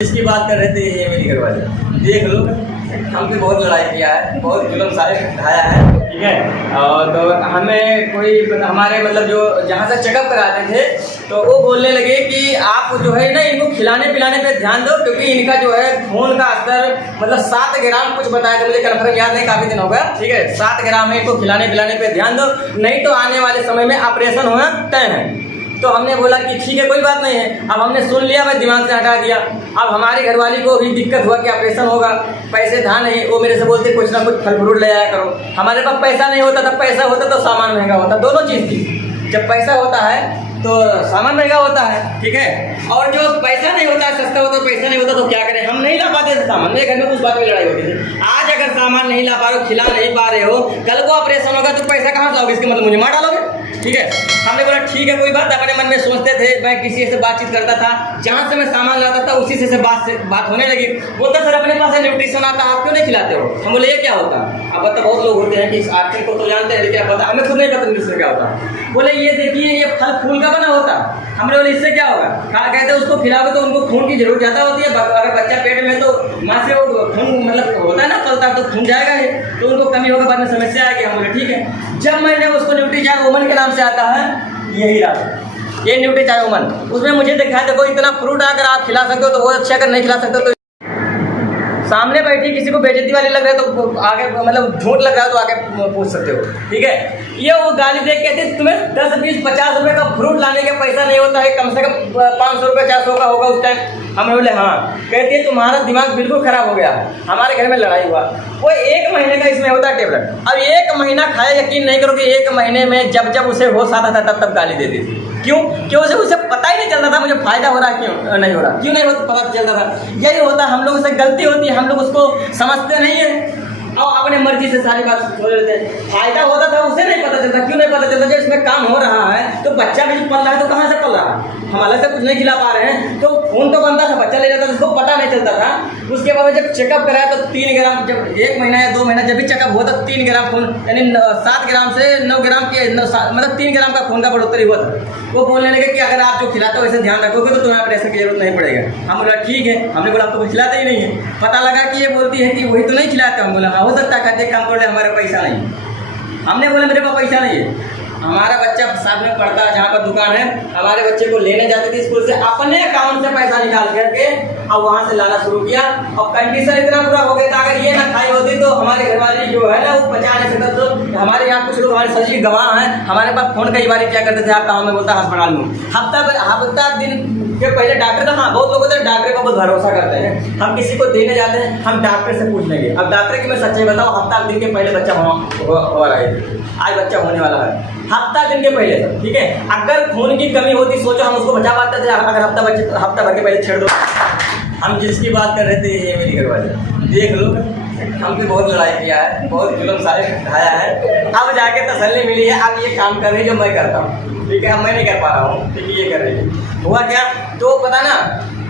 इसकी बात कर रहे थे ये मेरी घरवाली, देख लो हम पे बहुत लड़ाई किया है, बहुत जुल्म सारे ढाया है, ठीक है। और तो हमें कोई हमारे मतलब जो जहाँ से चेकअप कराते थे तो वो बोलने लगे कि आप जो है ना इनको खिलाने पिलाने पे ध्यान दो, क्योंकि इनका जो है खून का स्तर मतलब 7 ग्राम कुछ बताया था, मुझे कन्फर्म याद नहीं, काफ़ी दिन हो गया, ठीक है। 7 ग्राम है, इनको खिलाने पिलाने पे ध्यान दो, नहीं तो आने वाले समय में ऑपरेशन होना तय है। तो हमने बोला कि ठीक है कोई बात नहीं है। अब हमने सुन लिया, मैं दिमाग से हटा दिया। अब हमारी घरवाली को भी दिक्कत हुआ कि ऑपरेशन होगा, पैसे था नहीं, वो मेरे से बोलते कुछ ना कुछ फल फ्रूट ले आया करो। हमारे पास पैसा नहीं होता था, पैसा होता तो सामान महंगा होता, दोनों चीज़ थी। जब पैसा होता है तो सामान महंगा होता है, ठीक है। और जो पैसा नहीं होता, सस्ता होता, पैसा नहीं होता तो क्या करें, हम नहीं ला पाते थे सामान। मेरे घर में उस बात में लड़ाई होती थी। आज अगर सामान नहीं ला पा रहे हो, खिला नहीं पा रहे हो, कल को ऑपरेशन होगा तो पैसा कहाँ से लाओगे, इसके मतलब मुझे मार डालोगे, ठीक है। हमने बोला ठीक है कोई बात। अपने मन में सोचते थे, मैं किसी से बातचीत करता था, जहाँ से मैं सामान लाता था उसी से बात होने लगी। बोलता सर अपने पास न्यूट्रिशन आता है, आप क्यों नहीं खिलाते हो। हम बोले ये क्या होता है। अब तो बहुत लोग होते हैं कि आर्थिक को तो जानते हैं, लेकिन क्या पता, हमें खुद नहीं पता न्यूट्रिशन क्या होता है। बोले ये देखिए ये फल फूल का बना होता। हमने बोले इससे क्या होगा। कहते उसको खिलाओगे तो उनको खून की जरूरत ज़्यादा होती है, अगर बच्चा पेट में तो माँ से वो खून मतलब होता है ना पलता, तो खून जाएगा ही, तो उनको कमी होगा, बाद में समस्या आएगी। हम बोले ठीक है। जब मैंने उसको न्यूट्रीचार्ज वुमन के नाम से आता है, यही रहा ये न्यूट्रीचार्ज वुमन, उसमें मुझे दिखाया देखो इतना फ्रूट अगर आप खिला सकते हो तो बहुत अच्छा, अगर नहीं खिला सकते हो तो सामने बैठी किसी को बेइज्जती वाली लग रहा है तो आगे मतलब झूठ लग रहा है तो आगे पूछ सकते हो, ठीक है। ये वो गाली देख के कहते तुम्हें 10, 20, 50 रुपए का फ्रूट लाने का पैसा नहीं होता है, कम से कम 500 रुपये 400 का होगा उस टाइम। हम बोले हाँ। कहती है तुम्हारा दिमाग बिल्कुल खराब हो गया। हमारे घर में लड़ाई हुआ। वो 1 महीने का इसमें होता है टेबलेट। अब 1 महीना खाया, यकीन नहीं करोगे 1 महीने में जब उसे होश आता था तब गाली देती थी। क्यों? क्यों उसे पता ही नहीं चलता था मुझे फायदा हो रहा है क्यों नहीं हो रहा, क्यों नहीं पता चलता था। यही होता, हम लोगों से गलती होती है, हम लोग उसको समझते नहीं है और अपने मर्जी से सारी बात छोड़ देते हैं। फायदा होता था उसे नहीं पता चलता, क्यों नहीं पता चलता। जब इसमें काम हो रहा है तो बच्चा भी पल रहा है, तो कहाँ से पल रहा है, हम अलग से कुछ नहीं खिला पा रहे हैं, तो खून तो बनता था, बच्चा ले जाता था, उसको पता नहीं चलता था। उसके बाद जब चेकअप कराया तो 3 ग्राम, जब 1 महीना या 2 महीना जब भी चेकअप हुआ तो 3 ग्राम खून, यानी 7 ग्राम से 9 ग्राम के मतलब 3 ग्राम का खून का बढ़ोतरी हुआ था। वो बोलने लगे कि अगर आप जो खिलाते हो वैसे ध्यान रखोगे तो तुम्हें ऑपरेशन की जरूरत नहीं पड़ेगा। हम बोला ठीक है। हमने बोला आप तो कुछ खिलाते ही नहीं है। पता लगा कि ये बोलती है कि वही तो नहीं खिलाते। हम बोला हाँ हो सकता है, कहते काम कर ले, हमारे पैसा नहीं। हमने बोला मेरे पास पैसा नहीं है। हमारा बच्चा साथ में पढ़ता है, जहाँ पर दुकान है, हमारे बच्चे को लेने जाते थे स्कूल से, अपने अकाउंट से पैसा निकाल करके और वहाँ से लाना शुरू किया। और कंडीशन इतना बुरा हो गया था, अगर ये ना खाई होती तो हमारे घरवाली जो है ना वो बचा नहीं सकता। तो हमारे यहाँ कुछ लोग हमारे सर गवाह हैं, हमारे पास फोन कई बार क्या करते थे, आप गाँव में बोलता अस्पताल में हफ्ता दिन के पहले डॉक्टर का, हाँ बहुत लोग होते हैं डॉक्टर का बहुत भरोसा करते हैं। हम किसी को देने जाते हैं, हम डॉक्टर से पूछ लेंगे। अब डॉक्टर की मैं सच्चाई बताऊँ, हफ्ता दिन के पहले बच्चा हो रहा है, आज बच्चा होने वाला है, हफ्ता दिन के पहले, ठीक है। अगर खून की कमी होती, सोचो हम उसको बचा पाते थे। अगर हफ्ता भर के पहले छेड़ दो। हम जिसकी बात कर रहे थे ये मेरी घरवाली, देख लो हम पे बहुत लड़ाई किया है, बहुत जुल्म सारे ढाया है। अब जाके तसल्ली मिली है, अब ये काम कर रही जो मैं करता हूँ, ठीक है। अब मैं नहीं कर पा रहा हूँ, ठीक है, ये कर रही है। हुआ क्या तो पता ना,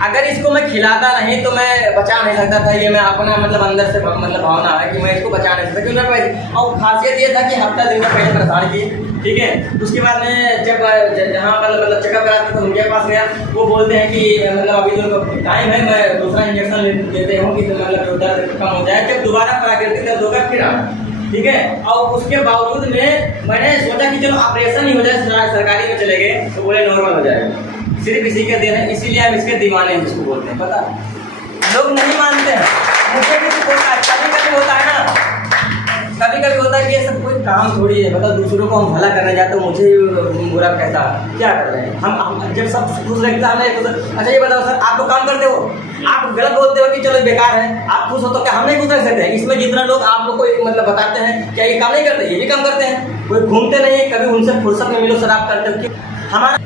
अगर इसको मैं खिलाता नहीं तो मैं बचा नहीं सकता था। ये मैं अपना मतलब अंदर से मतलब भावना है कि मैं इसको बचा नहीं सकता, क्योंकि मैं और खासियत ये था कि हफ्ता दिन का पहले परेशान की, ठीक है। उसके बाद में जब जहाँ मतलब चेकअप कराते तो उनके पास गया, वो बोलते हैं कि मतलब अभी तो टाइम है, मैं दूसरा इंजेक्शन देते हूँ कि मतलब दर्द कम हो जाए। जब दोबारा प्राकृतिक दर्द होगा फिर आना, ठीक है। और उसके बावजूद में मैंने सोचा कि चलो ऑपरेशन ही हो जाए, सरकारी में चले गए तो बोले नॉर्मल हो जाएगा। सिर्फ इसी के देन है, इसीलिए हम इसके दीवाने हैं जिसको बोलते हैं। पता लोग नहीं मानते हैं, मुझे भी होता है, कभी होता है ना, कभी होता है कि ये सब कोई काम थोड़ी है। मतलब दूसरों को हम भला करने जाते तो मुझे बुरा कहता क्या कर रहे हैं हम जब सब खुश रहता है। अच्छा ये बताओ सर, आप तो काम करते हो, आप गलत बोलते हो कि चलो बेकार है, आप खुश हो तो क्या हम नहीं खुश रह सकते हैं। इसमें जितना लोग आप लोग को मतलब बताते हैं क्या ये काम नहीं करते, ये भी काम करते हैं। कोई घूमते नहीं है, कभी उनसे फुर्सत में मिलो सर आप करते हो। हमारा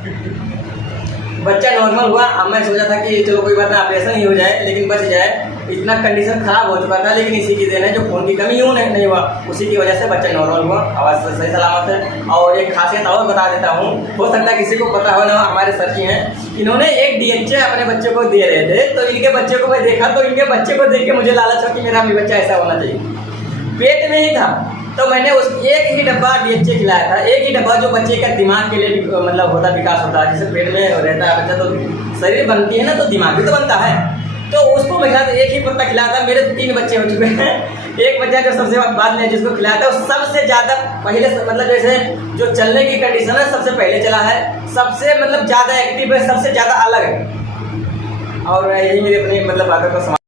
बच्चा नॉर्मल हुआ। अब मैं सोचा था कि चलो कोई बात नहीं ऑपरेशन ही हो जाए लेकिन बच जाए, इतना कंडीशन खराब हो चुका था। लेकिन इसी की देन है जो खून की कमी यूँ नहीं हुआ, उसी की वजह से बच्चा नॉर्मल हुआ, आवाज़ सही सलामत है। और एक खासियत और बता देता हूँ, हो सकता है किसी को पता हो ना, हमारे सर जी हैं, इन्होंने एक DHA अपने बच्चे को दे रहे थे। तो इनके बच्चे को मैं देखा तो इनके बच्चे को देख के मुझे लालच हो कि मेरा भी बच्चा ऐसा होना चाहिए। पेट में ही था तो मैंने उस एक ही डब्बा DHA खिलाया था, एक ही डब्बा जो बच्चे का दिमाग के लिए मतलब होता विकास होता है। जैसे पेट में रहता है बच्चा तो शरीर बनती है ना, तो दिमाग भी तो बनता है। तो उसको मैं खिलाता, एक ही पत्ता खिलाता। मेरे 3 बच्चे हो चुके हैं। एक बच्चा जो सबसे बाद में जिसको खिलाता है वो सबसे ज़्यादा पहले, मतलब जैसे जो चलने की कंडीशन है सबसे पहले चला है, सबसे मतलब ज़्यादा एक्टिव है, सबसे ज़्यादा अलग है। और यही मेरी अपनी मतलब बातों को